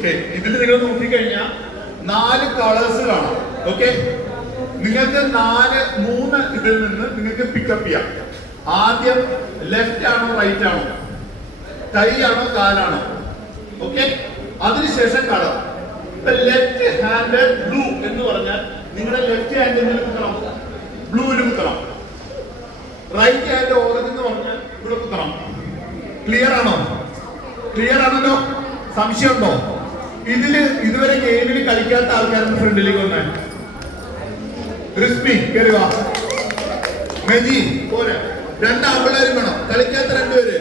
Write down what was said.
ഇതിൽ നിങ്ങൾ നോക്കിക്കഴിഞ്ഞാൽ 4 കളേഴ്സ് കാണാം. ഓക്കെ, നിങ്ങൾക്ക് 3 ഇതിൽ നിന്ന് നിങ്ങൾക്ക് പിക്കപ്പ് ചെയ്യാം. ആദ്യം ലെഫ്റ്റ് ആണോ റൈറ്റ് ആണോ, കൈ ആണോ കാലാണോ. ഓക്കെ, അതിനുശേഷം കളർ. ഇപ്പൊ ലെഫ്റ്റ് ഹാൻഡ് ബ്ലൂ എന്ന് പറഞ്ഞാൽ നിങ്ങളുടെ ലെഫ്റ്റ് ഹാൻഡിൽ കുത്തണം, ബ്ലൂവിൽ കുത്തണം. റൈറ്റ് ഹാൻഡ് ഓറഞ്ച് എന്ന് പറഞ്ഞാൽ ഇവിടെ കുത്തണം. ക്ലിയർ ആണോ? ക്ലിയർ ആണല്ലോ? സംശയമുണ്ടോ? ഇതില് ഇതുവരെ ഗെയിമിൽ കളിക്കാത്ത ആൾക്കാരുടെ ഫ്രണ്ടിലേക്ക് വന്നേ. റിസ്മി കയറുക, മെജി പോരെ, 2 ആമ്പിള്ളേരും വേണം, കളിക്കാത്ത 2 പേര്.